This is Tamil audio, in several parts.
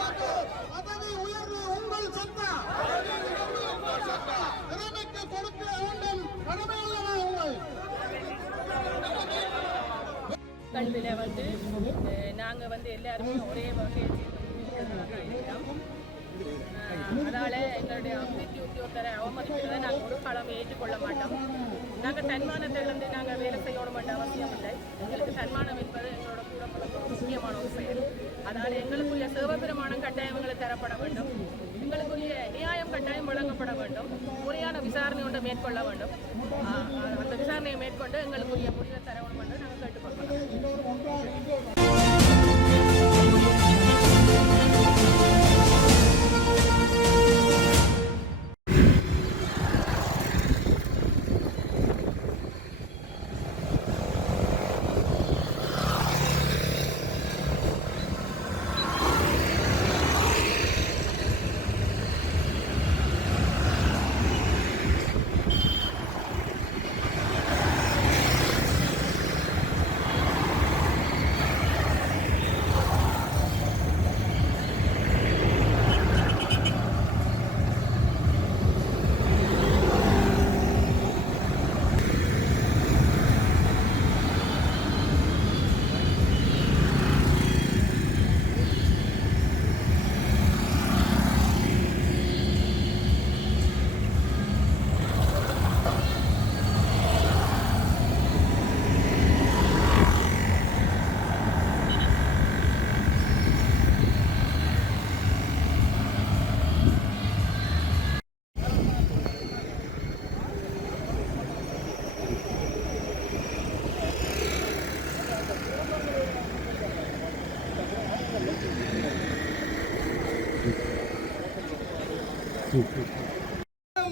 மாட்டோம். பதவி உயர்வு உங்கள் சட்டம். திறமைக்கு கொடுக்க வேண்டும். கடமை அல்லவா உங்கள் கல்வியில நாங்க எல்லாருமே ஒரே வகையை சேர்ந்து அதனால எங்களுடைய அபிவிருத்தி உத்தியோகத்தரை அவமதிக்கிறதை நாங்கள் ஒரு காலம் ஏற்றுக்கொள்ள மாட்டோம். நாங்கள் தன்மானத்திலிருந்து நாங்கள் வேலை செய்யணும் என்ற அவசியம் இல்லை. எங்களுக்கு தன்மானம் என்பது எங்களோட கூட முக்கியமான ஒரு செயல். அதனால் எங்களுக்குரிய சிவபெருமானம் கட்டாயம் எங்களுக்கு தரப்பட வேண்டும். எங்களுக்குரிய நியாயம் கட்டாயம் வழங்கப்பட வேண்டும். முறையான விசாரணை ஒன்றை மேற்கொள்ள வேண்டும். அந்த விசாரணையை மேற்கொண்டு எங்களுக்குரிய முடிவை தரணும் என்று நாங்கள் கேட்டுக்கொள்கிறோம்.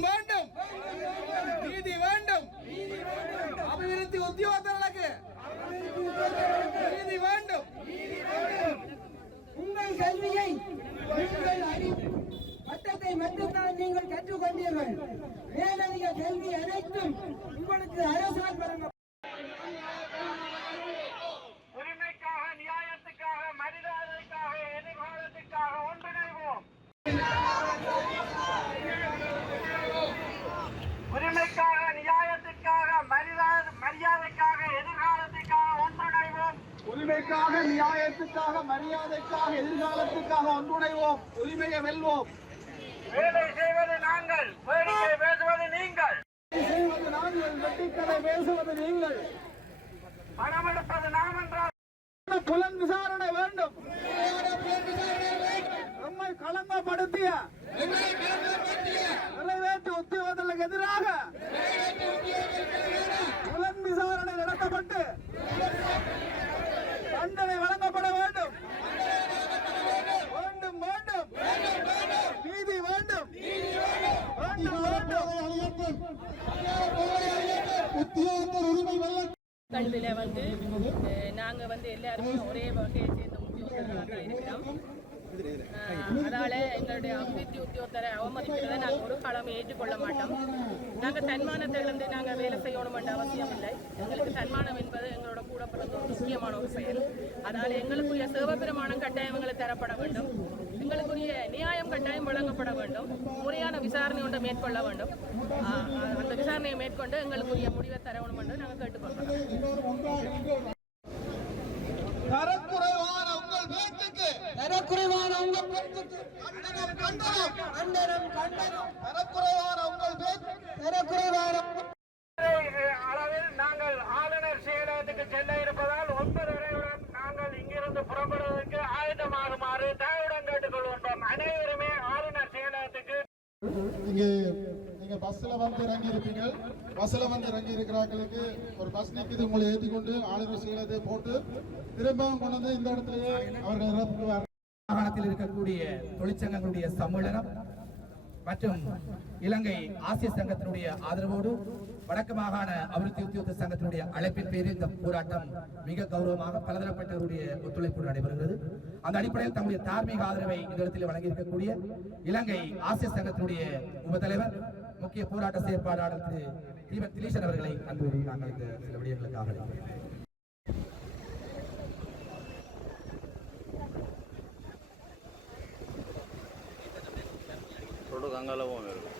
வேண்டும், நீதி வேண்டும், அபிவிருத்தி உத்தியோகத்தர்களுக்கு நீதி வேண்டும். உங்கள் கல்வியை சட்டத்தை மட்டும்தான் நீங்கள் கற்றுக்கொண்டீர்கள். மேலதிக கல்வி அனைத்தும் உங்களுக்கு அரசால் வழங்க உரிமைக்காக, நியாயத்துக்காக, மனிதாபிமானத்துக்காக, எதிர்காலத்துக்காக ஒன்றிணைவோம். உரிமைக்காக, நியாயத்திற்காக, மரியாதைக்காக, எதிர்காலத்திற்காக ஒன்றிணைவோம். உரிமைக்காக, நியாயத்துக்காக, மரியாதைக்காக, எதிர்காலத்துக்காக ஒன்றிணைவோம். உரிமையை வெல்வோம். வேலை செய்வது நாங்கள், வேடிக்கை பேசுவது நீங்கள். செய்வது நாங்கள், வெட்டிக்கதை பேசுவது நீங்கள். பணம் எடுப்பது நாம் என்றால் புலன் விசாரணை வேண்டும். நம்மை களங்கப்படுத்திய நிறைவேற்று உத்தியோகத்திற்கு எதிராக புலன் விசாரணை நடத்தப்பட்டு தண்டனை வழங்கப்பட வேண்டும். வேண்டும் வேண்டும், நீதி வேண்டும், வேண்டும் வேண்டும். உத்தியோகத்தர் உரிமை வெல்ல கல்வியில நாங்க எல்லாருமே ஒரே வகையை சேர்ந்த உத்தியோகத்தர்களாக இருக்கிறோம். அதனால எங்களுடைய அபிவிருத்தி உத்தியோகத்தரை அவமதிக்கிறதை நாங்கள் ஒரு காலம் ஏற்றுக்கொள்ள மாட்டோம். நாங்கள் தன்மானத்திலிருந்து நாங்கள் வேலை செய்யணும் என்ற அவசியம் இல்லை. எங்களுக்கு தன்மானம் என்பது எங்களோட கூட பிறந்த ஒரு முக்கியமான ஒரு செயல். அதனால் எங்களுக்குரிய சிவபெருமானம் கட்டாயம் எங்களுக்கு தரப்பட வேண்டும். எங்களுக்குரிய நியாயம் கட்டாயம் வழங்கப்பட வேண்டும். முறையான விசாரணை ஒன்றை மேற்கொள்ள வேண்டும். அந்த விசாரணையை மேற்கொண்டு எங்களுக்குரிய முடிவை தரணும் என்று நாங்கள் கேட்டுக்கொள்கிறோம். தரக்குறைவான உங்கள் பேச்சுக்கு, தரக்குறைவான உங்கள் பேச்சுக்கு கண்டனம் கண்டனம் கண்டனம் கண்டனம். தரக்குறைவான உங்கள் பேச்சு, தரக்குறைவான அளவில் நாங்கள் ஆளுநர் செயலகத்துக்கு செல்ல இருப்பதால் 9 வரையுடன் நாங்கள் இங்கிருந்து புறப்படுவதற்கு ஆயத்தமாகுமாறு தயவுடன் கேட்டுக்கொள்கின்றோம். அனைவருமே ஆளுநர் செயலகத்துக்கு. நீங்க பஸ்ல வந்து இறங்கி இருப்பீங்க. பஸ்ல வந்து இறங்கி இருக்கிறவங்களுக்கு ஒரு பஸ் நிற்குது, உங்களை ஏற்றி கொண்டு ஆளுநர் செயலகத்தை போட்டு திரும்பவும் கொண்டு வந்து இந்த இடத்துலயே அவர்கள் இறப்புவார். மாகாணத்தில் இருக்கக்கூடிய தொழிற்சங்கங்களுடைய சம்மேளனம் மற்றும் இலங்கை ஆசிய சங்கத்தினுடைய ஆதரவோடு வடக்கு மாகாண அபிவிருத்தி உத்தியோக சங்கத்தினுடைய அழைப்பின் பேரில் இந்த போராட்டம் மிக கௌரவமாக பலதரப்பட்டவருடைய ஒத்துழைப்பு நடைபெறுகிறது. அந்த அடிப்படையில் தம்முடைய தார்மீக ஆதரவை இந்த இடத்தில் வழங்கியிருக்கக்கூடிய இலங்கை ஆசிய சங்கத்தினுடைய உபதலைவர் முக்கிய போராட்ட செயற்பாட்டாளர் திரு தீபன் திலீசன் அவர்களை அன்போடு நாங்கள் இந்த சில விடயங்களுக்காக அங்காலவும் இருக்கும்.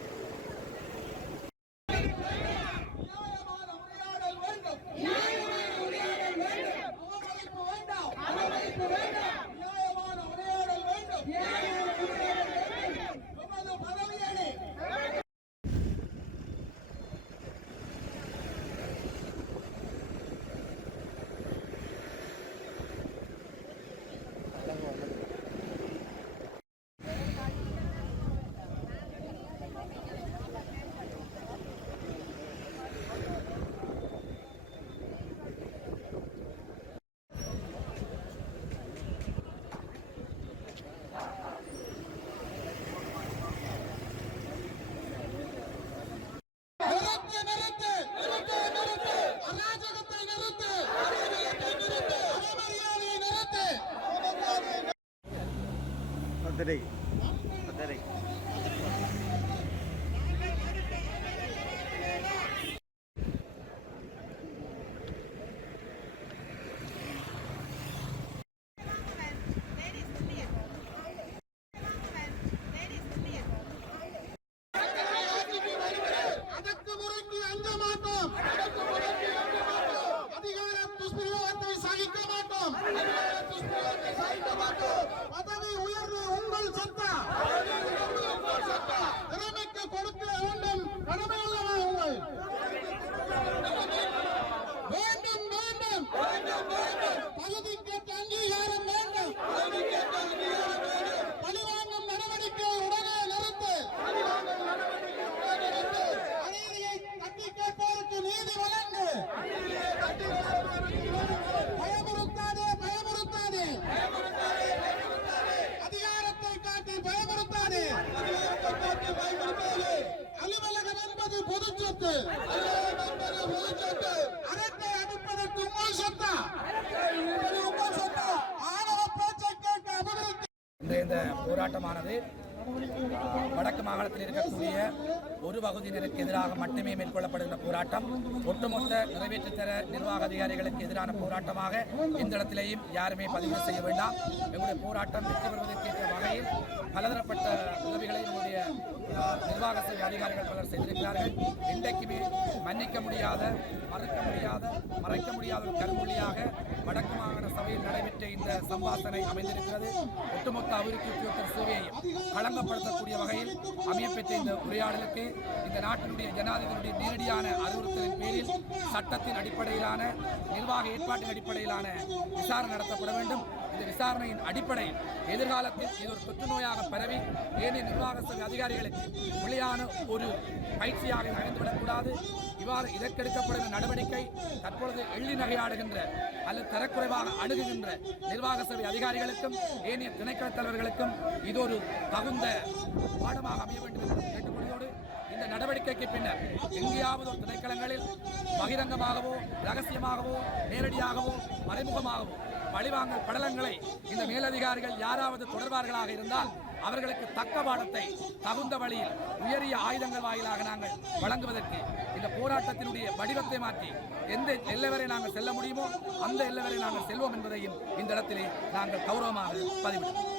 அடக்குமுறைக்கு அஞ்ச மாட்டோம். அதிகார துஷ்பிரயோகத்தை சகிக்க மாட்டோம். பதவி உயர்வு உங்கள் சத்தா. திறமைக்கு கொடுக்க வேண்டும். கடமை அல்லவா உங்கள்? வேண்டும் வேண்டும். பகுதிக்கேற்ற அங்கீகாரம் வேண்டும். பழிவாங்கும் நடவடிக்கை உடனே நிறுத்து. அநீதியை தட்டி கேட்போருக்கு நீதி வழங்கு. பயமுறுத்தாதே பயமுறுத்தாதே. அதிகாரத்தை காட்டி பயமுறுத்தாதே. அலுவலகம் என்பது பொது சொத்து. அரட்டை அடிப்பதற்கு உங்கள் சொத்தா. ஆணவ பேச்சை கேட்க அபிவிருத்தி. இந்த போராட்டமானது வடக்கு மாகாணத்தில் இருக்கக்கூடிய ஒரு பகுதியினருக்கு எதிராக மட்டுமே மேற்கொள்ளப்படுகிற போராட்டம் ஒட்டுமொத்த நிறைவேற்றுத்தர நிர்வாக அதிகாரிகளுக்கு எதிரான போராட்டமாக இந்த இடத்திலேயும் யாருமே பதிவு செய்ய வேண்டாம். எங்களுடைய போராட்டம் வெற்றி பெறுவதற்கேற்ற வகையில் பலதரப்பட்ட உதவிகளை நம்முடைய நிர்வாக சேவை அதிகாரிகள் பலர் செய்திருக்கிறார்கள். இன்றைக்குமே மன்னிக்க முடியாத மறைக்க முடியாத ஒரு கருமொழியாக வடக்கு மாகாண சபையில் நடைபெற்ற இந்த சம்பாசனை அமைந்திருக்கிறது. ஒட்டுமொத்த அபிவிருத்தி உத்தியோகத்தர் சேவையை களங்கப்படுத்தக்கூடிய வகையில் அமையப்பெற்ற இந்த உரையாடலுக்கு இந்த நாட்டினுடைய ஜனாதிபதியுடைய நேரடியான அறிவுறுத்தலின் பேரில் சட்டத்தின் அடிப்படையிலான நிர்வாக ஏற்பாட்டின் அடிப்படையிலான விசாரணை நடத்தப்பட வேண்டும். இந்த விசாரணையின் அடிப்படையில் எதிர்காலத்தில் இது ஒரு தொற்று நோயாக பரவி ஏனைய நிர்வாக சபை அதிகாரிகளுக்கு வெளியான ஒரு பயிற்சியாக நகர்ந்துவிடக்கூடாது. இவ்வாறு இதற்கெடுக்கப்படும் நடவடிக்கை தற்பொழுது எள்ளி நகையாடுகின்ற அல்லது தரக்குறைவாக அணுகுகின்ற நிர்வாக சபை அதிகாரிகளுக்கும் ஏனைய திணைக்கள தலைவர்களுக்கும் இது ஒரு தகுந்த பாடமாக அமைய வேண்டும் என்று கேட்டுக்கொள்வோடு இந்த நடவடிக்கைக்கு பின்னர் எங்கேயாவது ஒரு திணைக்களங்களில் பகிரங்கமாகவோ ரகசியமாகவோ நேரடியாகவோ மறைமுகமாகவோ பழிவாங்கல் படலங்களை இந்த மேலதிகாரிகள் யாராவது தொடர்பார்களாக இருந்தால் அவர்களுக்கு தக்க பாடத்தை தகுந்த வழியில் உயரிய ஆயுதங்கள் வாயிலாக நாங்கள் வழங்குவதற்கு இந்த போராட்டத்தினுடைய வடிவத்தை மாற்றி எந்த எல்லை வரை நாங்கள் செல்ல முடியுமோ அந்த எல்லை வரை நாங்கள் செல்வோம் என்பதையும் இந்த இடத்திலே நாங்கள் கௌரவமாக பதிவிட்டோம்.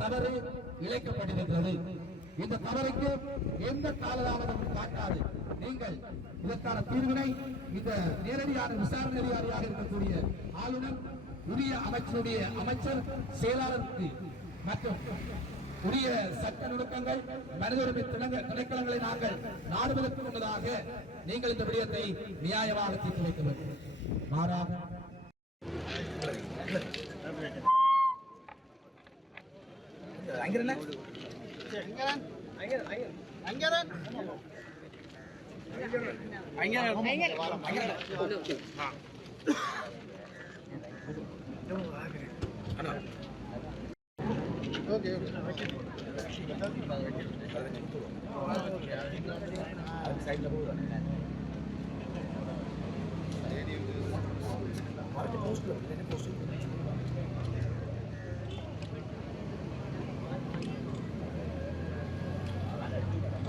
தவறு இழைக்கப்பட்டிருக்கிறது. இந்த தவறுக்கு எந்த காலதாமதமும் காட்டாது நீங்கள் இதற்கான தீர்வினை இந்த நேரடியான விசாரணை அதிகாரியாக இருக்கக்கூடிய ஆளுநர், உரிய அமைச்சருடைய அமைச்சர், செயலாளருக்கு மற்றும் உரிய சட்ட நுணுக்கங்கள் மனித உரிமை திணைக்களங்களை நாங்கள் நாடுவதற்கு முன்னதாக நீங்கள் இந்த விடயத்தை நியாயமாக தீர்த்து வைக்க வேண்டும். மாறாக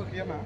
ஓகேம்மா